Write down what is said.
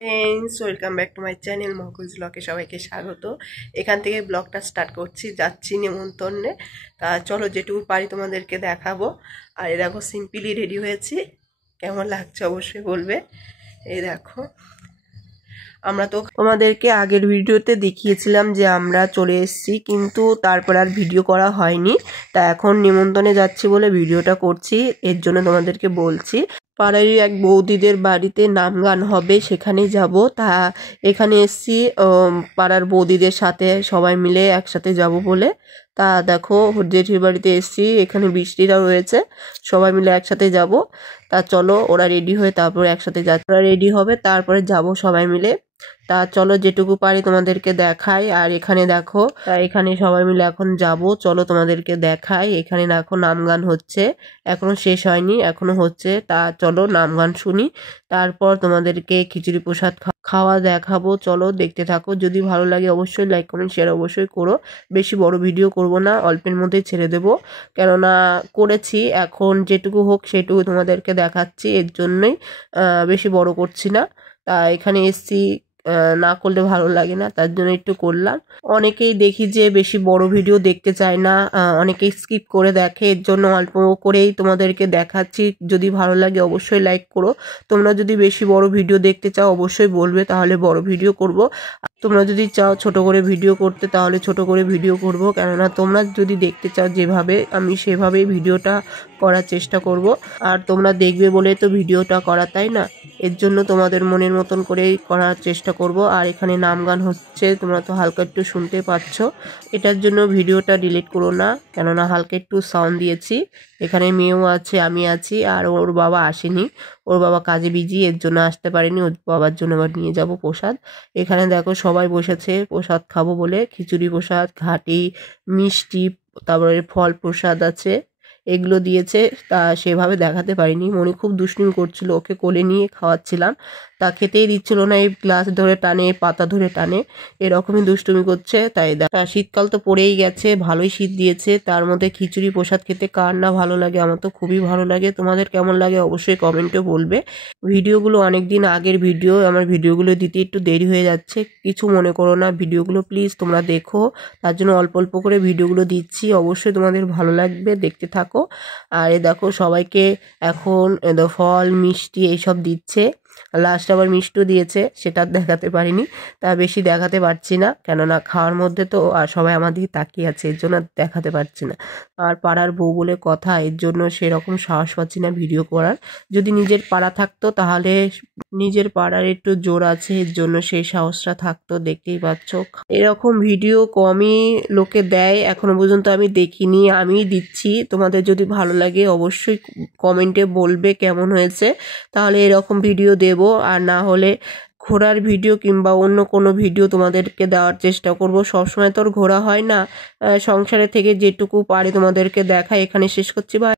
Friends, welcome back to my channel মহকুজ ব্লগে সবাইকে স্বাগত। এখান থেকে ব্লগটা স্টার্ট করছি, যাচ্ছি নিমন্ত্রণে। তা চলো যেটুকু পারি তোমাদেরকে দেখাবো। আর এই দেখো সিম্পলি রেডি হয়েছি, কেমন লাগছে অবশ্যই বলবে। এই দেখো, আমরা তো তোমাদেরকে আগের ভিডিওতে দেখিয়েছিলাম যে আমরা চলে এসেছি, কিন্তু তারপর আর ভিডিও করা হয়নি। তা এখন নিমন্ত্রণে যাচ্ছি বলে ভিডিওটা করছি, এর জন্য তোমাদেরকে বলছি। পাড়ারই এক বৌদিদের বাড়িতে নাম গান হবে, সেখানেই যাব। তা এখানে এসছি পাড়ার বৌদিদের সাথে সবাই মিলে একসাথে যাব বলে। তা দেখো জেঠির বাড়িতে এসছি, এখানে বৃষ্টিটা রয়েছে, সবাই মিলে একসাথে যাব। তা চলো, ওরা রেডি হয়ে তারপর একসাথে যাচ্ছে, ওরা রেডি হবে তারপরে যাব সবাই মিলে। তা চলো যেটুকু পারি তোমাদেরকে দেখাই। আর এখানে দেখো, তা এখানে সবাই মিলে এখন যাব, চলো তোমাদেরকে দেখাই। এখানে দেখো নাম গান হচ্ছে, এখনো শেষ হয়নি, এখনো হচ্ছে। তা চলো নাম গান শুনি, তারপর তোমাদেরকে খিচুড়ি প্রসাদ খাওয়া দেখাবো। চলো দেখতে থাকো, যদি ভালো লাগে অবশ্যই লাইক কমেন্ট শেয়ার অবশ্যই করো। বেশি বড় ভিডিও করব না, অল্পের মধ্যেই ছেড়ে দেবো, কেননা করেছি, এখন যেটুকু হোক সেটুকু তোমাদেরকে দেখাচ্ছি, এর জন্যই বেশি বড় করছি না। তা এখানে এসছি, না করলে ভালো লাগে না, তার জন্য একটু করলাম। অনেকেই দেখি যে বেশি বড় ভিডিও দেখতে চায় না, অনেকেই স্কিপ করে দেখে, এর জন্য অল্প করেই তোমাদেরকে দেখাচ্ছি। যদি ভালো লাগে অবশ্যই লাইক করো। তোমরা যদি বেশি বড় ভিডিও দেখতে চাও অবশ্যই বলবে, তাহলে বড় ভিডিও করব। তোমরা যদি চাও ছোট করে ভিডিও করতে, তাহলে ছোট করে ভিডিও করব, কেননা তোমরা যদি দেখতে চাও যেভাবে, আমি সেভাবেই ভিডিওটা করার চেষ্টা করব। আর তোমরা দেখবে বলে তো ভিডিওটা করা, তাই না? এর জন্য তোমাদের মনের মতন করেই করার চেষ্টা করব। আর এখানে নাম গান হচ্ছে, তোমরা তো হালকা একটু শুনতে পাচ্ছ, এটার জন্য ভিডিওটা ডিলিট করো না, কেননা হালকা একটু সাউন্ড দিয়েছি। এখানে মেয়েও আছে, আমি আছি, আর ওর বাবা আসেনি, ওর বাবা কাজে বিজি, এর জন্য আসতে পারেনি। ওর বাবার জন্য আবার নিয়ে যাব প্রসাদ। এখানে দেখো সবাই বসেছে প্রসাদ খাবো বলে, খিচুড়ি প্রসাদ, ঘাটি, মিষ্টি, তারপরে ফল প্রসাদ আছে, এগুলো দিয়েছে। তা সেভাবে দেখাতে পারিনি, মনে খুব দুষ্টুমি করছিল, ওকে কোলে নিয়ে খাওয়াচ্ছিলাম, তা খেতেই দিচ্ছিল না, এই গ্লাস ধরে টানে, পাতা ধরে টানে, এরকমই দুষ্টুমি করছে। তাই দেখা, শীতকাল তো পড়েই গেছে, ভালোই শীত দিয়েছে, তার মধ্যে খিচুড়ি প্রসাদ খেতে কার না ভালো লাগে, আমার তো খুবই ভালো লাগে। তোমাদের কেমন লাগে অবশ্যই কমেন্টে বলবে। ভিডিওগুলো অনেক দিন আগের ভিডিও, আমার ভিডিওগুলো দিতে একটু দেরি হয়ে যাচ্ছে, কিছু মনে করো না, ভিডিওগুলো প্লিজ তোমরা দেখো, তার জন্য অল্প অল্প করে ভিডিওগুলো দিচ্ছি, অবশ্যই তোমাদের ভালো লাগবে, দেখতে থাকো। আর এ দেখো সবাইকে এখন ফল মিষ্টি এইসব দিচ্ছে, লাস্ট আবার মিষ্টিও দিয়েছে, সেটা দেখাতে পারিনি, তা বেশি দেখাতে পারছি না, কেননা খাওয়ার মধ্যে তো আর সবাই আমার দিকে তাকিয়ে আছে, এর জন্য দেখাতে পারছি না। আর পাড়ার বউ বলে কথা, এর জন্য সেরকম সাহস পাচ্ছি না ভিডিও করার। যদি নিজের পাড়া থাকতো তাহলে, নিজের পাড়ার একটু জোর আছে, এর জন্য সেই সাহসটা থাকতো, দেখতেই পাচ্ছ। এরকম ভিডিও কমই লোকে দেয়, এখনো পর্যন্ত আমি দেখিনি, আমি দিচ্ছি। তোমাদের যদি ভালো লাগে অবশ্যই কমেন্টে বলবে কেমন হয়েছে, তাহলে এরকম ভিডিও দেব। আর না হলে ঘোরার ভিডিও কিংবা অন্য কোনো ভিডিও তোমাদেরকে দেওয়ার চেষ্টা করব। সবসময় তো আর ঘোরা হয় না, সংসারে থেকে যেটুকু পারি তোমাদেরকে দেখাই। এখানে শেষ করছি, বাই।